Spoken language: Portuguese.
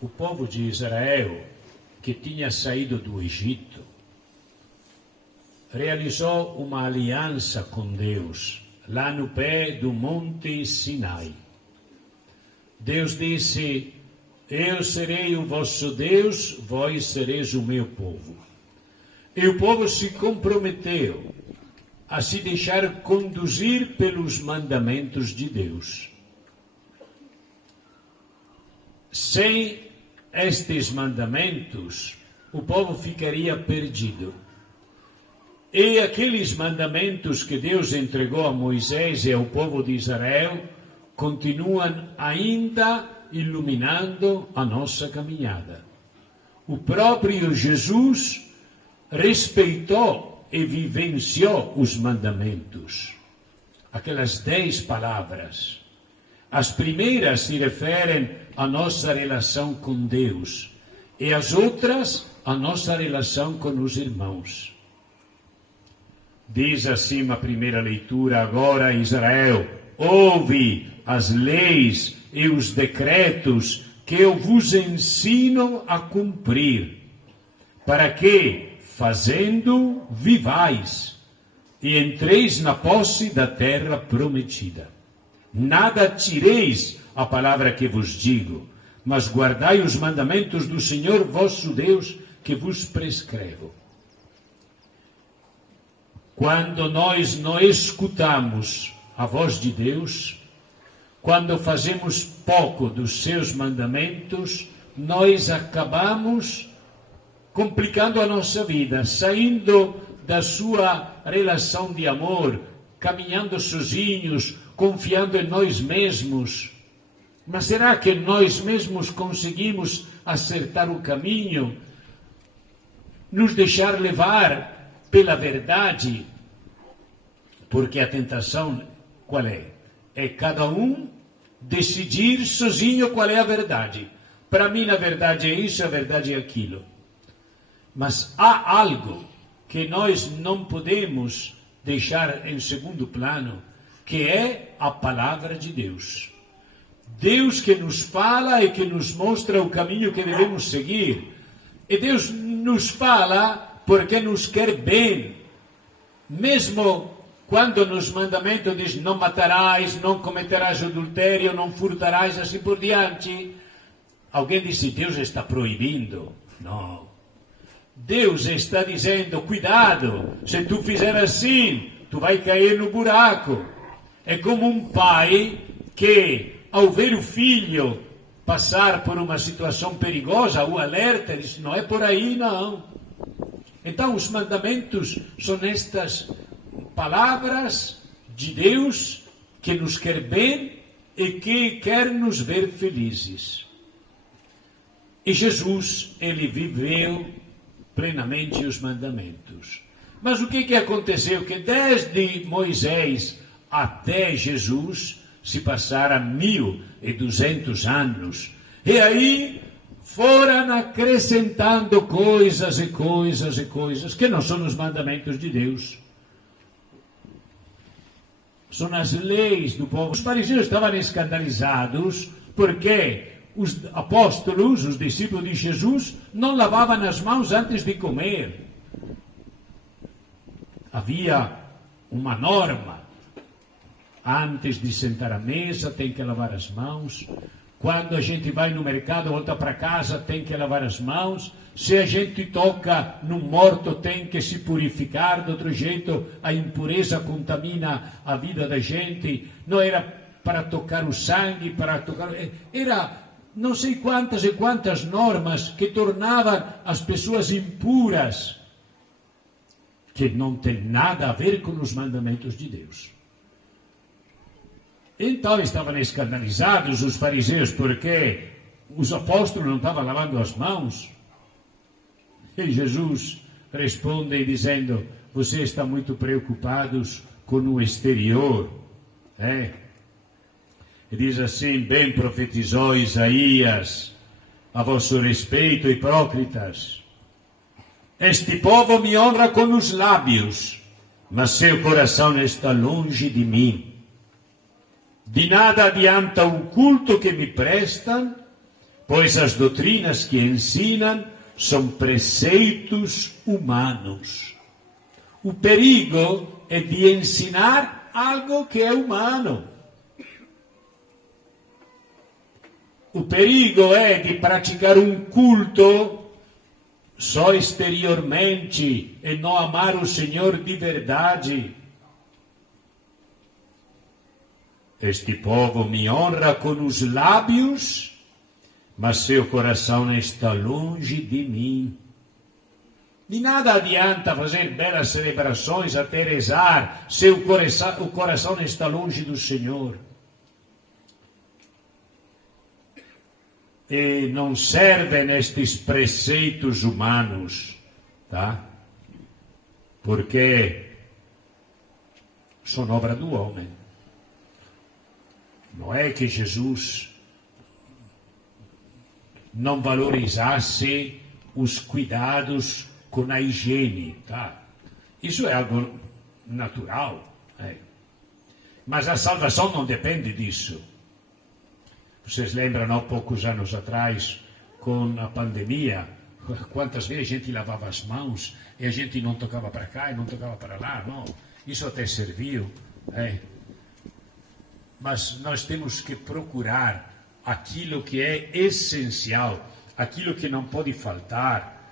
o povo de Israel, que tinha saído do Egito, realizou uma aliança com Deus, lá no pé do Monte Sinai. Deus disse: eu serei o vosso Deus, vós sereis o meu povo. E o povo se comprometeu a se deixar conduzir pelos mandamentos de Deus. Sem estes mandamentos, o povo ficaria perdido. E aqueles mandamentos que Deus entregou a Moisés e ao povo de Israel continuam ainda iluminando a nossa caminhada. O próprio Jesus respeitou e vivenciou os mandamentos. Aquelas 10 palavras. As primeiras se referem à nossa relação com Deus e as outras à nossa relação com os irmãos. Diz assim a primeira leitura: agora, Israel, ouve as leis e os decretos que eu vos ensino a cumprir, para que, fazendo, vivais e entreis na posse da terra prometida. Nada tireis a palavra que vos digo, mas guardai os mandamentos do Senhor vosso Deus que vos prescrevo. Quando nós não escutamos a voz de Deus, quando fazemos pouco dos seus mandamentos, nós acabamos complicando a nossa vida, saindo da sua relação de amor, caminhando sozinhos, confiando em nós mesmos. Mas será que nós mesmos conseguimos acertar o caminho, nos deixar levar pela verdade? Porque a tentação, qual é? É cada um decidir sozinho qual é a verdade. Para mim, a verdade é isso, a verdade é aquilo. Mas há algo que nós não podemos deixar em segundo plano, que é a palavra de Deus. Deus que nos fala e que nos mostra o caminho que devemos seguir. E Deus nos fala porque nos quer bem. Mesmo quando nos mandamentos diz: não matarás, não cometerás adultério, não furtarás, assim por diante. Alguém disse: Deus está proibindo. Não. Deus está dizendo: cuidado, se tu fizer assim, tu vai cair no buraco. É como um pai que, ao ver o filho passar por uma situação perigosa, o alerta, diz: não é por aí, não. Então, os mandamentos são estas palavras de Deus que nos quer bem e que quer nos ver felizes. E Jesus, ele viveu plenamente os mandamentos. Mas o que aconteceu? Que desde Moisés até Jesus se passaram 1200 anos. E aí foram acrescentando coisas e coisas e coisas que não são os mandamentos de Deus. São as leis do povo. Os fariseus estavam escandalizados porque os apóstolos, os discípulos de Jesus, não lavavam as mãos antes de comer. Havia uma norma. Antes de sentar à mesa, tem que lavar as mãos. Quando a gente vai no mercado, volta para casa, tem que lavar as mãos. Se a gente toca no morto, tem que se purificar. De outro jeito, a impureza contamina a vida da gente. Não era para tocar o sangue, para tocar... Era não sei quantas e quantas normas que tornavam as pessoas impuras, que não tem nada a ver com os mandamentos de Deus. Então estavam escandalizados os fariseus porque os apóstolos não estavam lavando as mãos. E Jesus responde dizendo: vocês estão muito preocupados com o exterior. E diz assim: bem profetizou Isaías a vosso respeito, hipócritas. Este povo me honra com os lábios, mas seu coração está longe de mim. De nada adianta o culto que me prestam, pois as doutrinas que ensinam são preceitos humanos. O perigo é de ensinar algo que é humano. O perigo é de praticar um culto só exteriormente e não amar o Senhor de verdade. Este povo me honra com os lábios, mas seu coração está longe de mim. De nada adianta fazer belas celebrações até rezar, se o coração está longe do Senhor. E não servem estes preceitos humanos, tá? Porque são obra do homem. Não é que Jesus não valorizasse os cuidados com a higiene, tá? Isso é algo natural, mas a salvação não depende disso. Vocês lembram, há poucos anos atrás, com a pandemia, quantas vezes a gente lavava as mãos e a gente não tocava para cá e não tocava para lá, não? Isso até serviu, mas nós temos que procurar aquilo que é essencial, aquilo que não pode faltar,